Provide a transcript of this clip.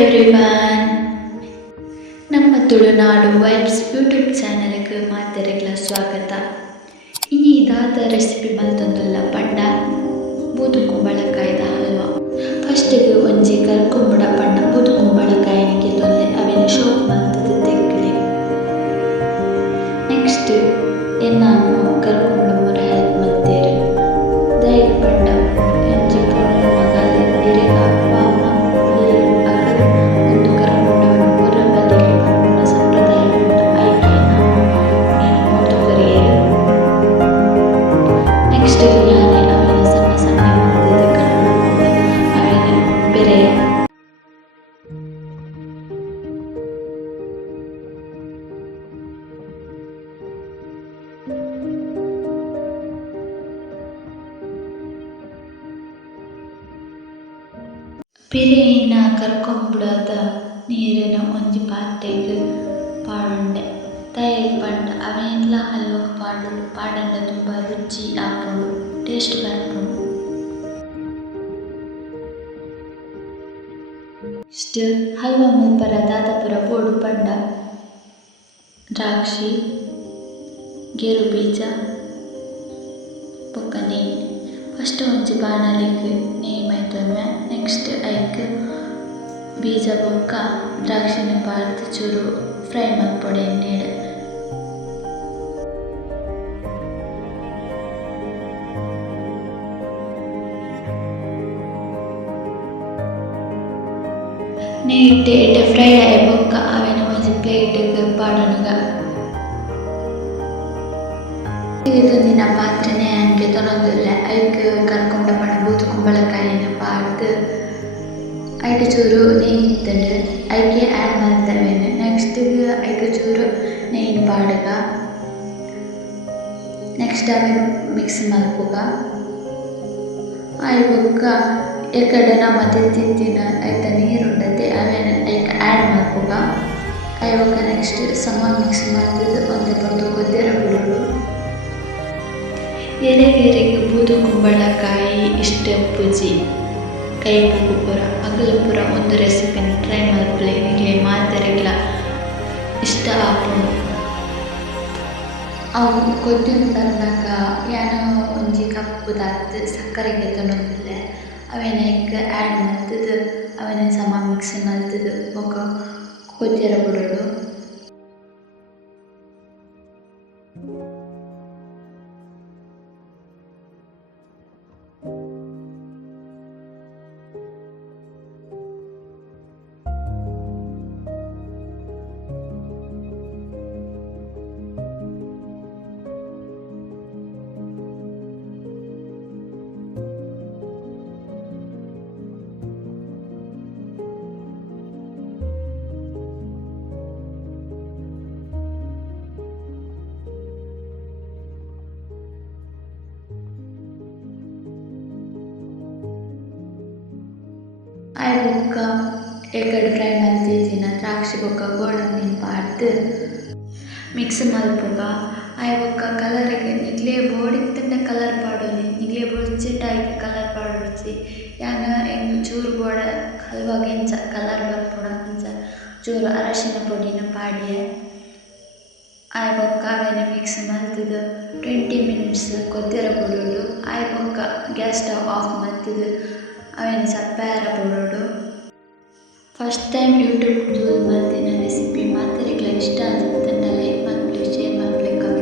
Everyone ನಮ್ಮ Tulunadu vibes YouTube ಚಾನಲ್ಗೆ ಮಾತೆರೆಗ್ಲ ಸ್ವಾಗತ. ಇನಿ ಇದಾದ ರೆಸಿಪಿ ಬಂತಂದಲ್ಲ ಪಂಡ, ಬೂದು ಕುಂಬಳಕಾಯ್ದ ಹಲ್ವಾ. ಫಸ್ಟಿಗೆ ಒಂಜಿ ಕರ್ಕೊಂಬುಡ ಪಂಡ ಬೂದು ಕುಂಬಳಕಾಯಿನಿಗೆ ಪಿರಿಯಿನ ಕರ್ಕೊಂಬುಡದ ನೀರಿನ ಒಂಜಿ ಪಾತೆಗ್ ಪಾಡುಂಡೆ. ತಯಾರಿ ಪಂಡ ಅವೆನ್ಲ ಹಲ್ವಗ್ ಪಾಡುಂಡು ಪಾಡಂಡ ತುಂಬ ರುಚಿ ಆಪುಂಡು ಟೇಸ್ಟ್ ಬರ್ಪುಂಡು ಇಷ್ಟ ಹಲ್ವ ಮಲ್ಪರ ದಾದಾಪುರ, ಬೋಡು ಪಂಡ, ದ್ರಾಕ್ಷಿ ಗೇರು ಬೀಜ ಬೊಕ್ಕ ಫಸ್ಟ್ ಒಂಜಿ ಬಾಣಲೆಗ್ ನೆಯ್ಯಿ ಮೈತೊಂದೆ ನೆಕ್ಸ್ಟ್ ಐಕ್ ಬೀಜ ಬೊಕ್ಕ ದ್ರಾಕ್ಷಿನ ಪಾರ್ದ್ ಚೂರು ಫ್ರೈ ಮಲ್ಪೊಡೆ ಎಣ್ಣೆಡ್ ನೀಟ್ ಎಡ್ಡೆ ಫ್ರೈ ಆಯೆ ಬೊಕ್ಕ ಅವೆನ ಒಂಜಿ ಪ್ಲೇಟ್ಗ್ ಇದು ಇದೊಂದಿನ ಪಾತ್ರೆನೆ ನನಗೆ ತೊನೊಂದುಲ್ಲೆ ಐಕ್ ಕರ್ಕೊಂಡ ಪಂಡ ಬೂತು ಕುಂಬಳಕಾಯಿನ ಪಾಡ್ದ್ ಐಟ್ ಚೂರು ನೆಯ್ಯಿ ಇತ್ತಂಡ್ ಐಕೆ ಆ್ಯಡ್ ಮಲ್ತವೆನ್ ನೆಕ್ಸ್ಟ್ ಐಕ್ ಚೂರು ನೆಯ್ಯಿನ ಪಾಡ್ಗ ನೆಕ್ಸ್ಟ್ ಅವೆನ್ ಮಿಕ್ಸ್ ಮಲ್ಪುಗ ಆಯ್ ಬೊಕ್ಕ ಎಕಡೆ ನಮ ತಿತ್ತಿತ್ತಿನ ಐತ ನೀರುಂಡತೆ ಅವೆನ್ ಐಕ್ ಆ್ಯಡ್ ಮಲ್ಪುಗ ಐ ಬೊಕ್ಕ ನೆಕ್ಸ್ಟ್ ಸಮ ಮಿಕ್ಸ್ ಮಲ್ತುದು ಒಂತೆ ಪೊರ್ತು ಕೊದ್ದೆರ ಬುಡೊಡು ಎರೆಗೆರೆಗ್ ಬೂದು ಕುಂಬಳಕಾಯಿ ಇಷ್ಟ ಪೂಜಿ. ಕೈ ಪುಂಡು ಪೂರ ಅಗಲ ಪೂರ ಒಂದು ರೆಸಿಪಿನ ಟ್ರೈ ಮಲ್ಪಲೆ ನಿಮಗೆ ಮಾತೆರೆಗ್ಲ ಇಷ್ಟ ಆಪುಂಡು ಅವು ಕೊದ್ದುಂಡನ್ನಾಗ ಯಾನೋ ಒಂಜಿ ಕಪ್ಪು ದಾತ್ ಸಕ್ಕರೆಗೆ ತೊನೊಂದುಲ್ಲೆ ಅವೇನ ಈಗ ಆ್ಯಡ್ ಮಲ್ತುದು ಅವೇನ ಸಮ ಮಿಕ್ಸ್ ಮಲ್ತುದು ಒಕ್ಕ ಕೊದ್ದೆರ ಬುಡೊಡು ಆಯ್ ಬೊಕ್ಕ ಎಕಡೆ ಫ್ರೈ ಮಲ್ತಿತ್ತಿನ ದ್ರಾಕ್ಷಿ ಬೊಕ್ಕ ಗೋಡಂಬಿನ್ ಪಾಡ್ದ್ ಮಿಕ್ಸ್ ಮಲ್ಪುಗ. ಆಯ್ಬೊಕ್ಕ ಬೊಕ್ಕ ನಿಗ್ಲೇ ನಿಕ್ಲೆ ಬೋಡಿತ್ತಂಡ ಕಲರ್ ಪಾಡೊಲಿ ನಿಗ್ಲೇ ಬೊಲ್ಚಿಟ್ ಐಕ್ ಕಲರ್ ಪಾಡೋಡ್ಸಿ ಯಾನ್ ಎಂಕ್ ಚೂರು ಬೋಡ ಹಲ್ವಾಗ್ ಎಂಚ ಕಲರ್ ಬರ್ಪುನ ಅಂಚ. ಚೂರು ಅರಶಿನ ಪುಡಿನ ಪಾಡ್ಯೆ. ಆಯ್ ಬೊಕ್ಕ ಅವೆನ ಮಿಕ್ಸ್ ಮಲ್ತುದು. ಟ್ವೆಂಟಿ ಮಿನಿಟ್ಸ್ ಕೊತ್ತಿರ ಬುಡೊಡು ಆಯ್ ಬೊಕ್ಕ ಗ್ಯಾಸ್ ಸ್ಟವ್ ಆಫ್ ಮಲ್ತುದು. ಅವನ ಸಪ್ಪಾರ ಬರೋಡು ಫಸ್ಟ್ ಟೈಮ್ ಯೂಟ್ಯೂಬ್ ಬಂದು ನನ್ನ ರೆಸಿಪಿ ಮಾತ್ರ ಇಷ್ಟ ಆಗುತ್ತೆ ಲೈಕ್ ಮಾಡ್ಕೊಳ್ಳಿ ಶೇರ್ ಮಾಡ್ಕೊಳ್ಳಿ